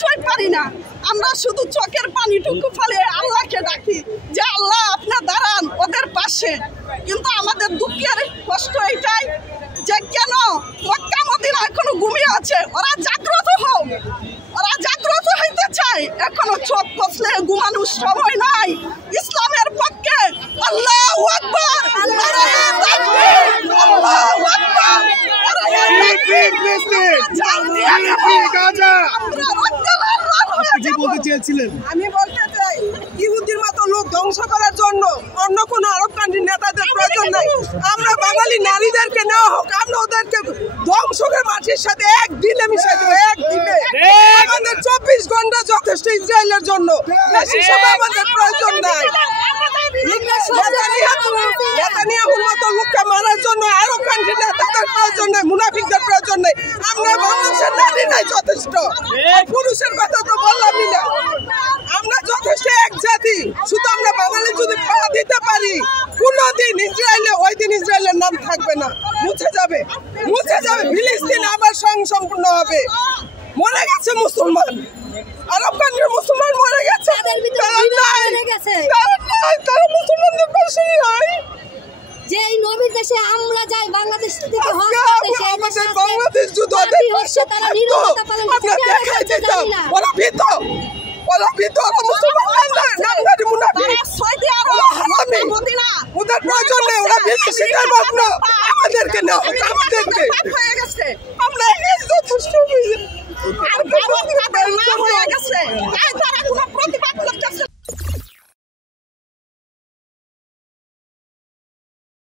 কিছুই পারি না। আমরা শুধু চোখের পানিটুকু ফেলে আল্লাহকে ডাকি যে আল্লাহ আপনি দাঁড়ান ওদের পাশে। কিন্তু আমাদের দুঃখের কষ্ট এটাই যে কেন মক্কা মদিনা এখনো ঘুমিয়ে আছে। ওরা জাগ্রত হোক, ওরা জাগ্রত হইতে চায়। এখনো চোখ কষলে ঘুমানোর সময় নাই। ইসলামের পক্ষে আল্লাহু আকবার, নারায়ে তাকবীর, আল্লাহু আকবার, আমি বলতে চাই ইহুদির মতো লোক ধ্বংস করার জন্য অন্য কোন আরব কান্ট্রির নেতাদের প্রয়োজন নাই। আমরা বাঙালি নারীদেরকে নেওয়া হোক, আমরা ওদেরকে ধ্বংসের মাটির সাথে একদিনে মিশাই দেবো, একদিনে। আমাদের 24 ঘন্টা যথেষ্ট ইসরায়েলের জন্য, বেশি সময় আমাদের প্রয়োজন নাই। নেতানিয়াহুর মতো লোককে মারার জন্য আরব কান্ট্রির নেতাদের প্রয়োজন নাই, মুনাফিকদের প্রয়োজন নাই। আমরা বাংলাদেশের নারী নাই যথেষ্ট, পুরুষের কথা তো বললামই না। আমরা যথেষ্ট এক জাতি। শুধু আমরা বাঙালি যদি পা দিতে পারি, কোনদিন ইসরায়েলে ওই দিন ইসরায়েলের নাম থাকবে না, মুছে যাবে, মুছে যাবে। ফিলিস্তিন আবার সম্পূর্ণ হবে। মরে গেছে মুসলমান, আরব কান্ট্রির মুসলমান মরে গেছে, তারা মুসলমানদের পাশে নাই। যে এই নবীর দেশে আমরা যাই, বাংলাদেশ থেকে বাংলাদেশ যুদ্ধ ওরা ভীত, ওরা ভীত, ওরা মুসলমান নামধারী মুনাফিক। ওদের প্রয়োজন নেই, ওরা ভীত শিকার ভাবন। আমাদেরকে নাও, আমাদেরকে আমরা যথেষ্ট।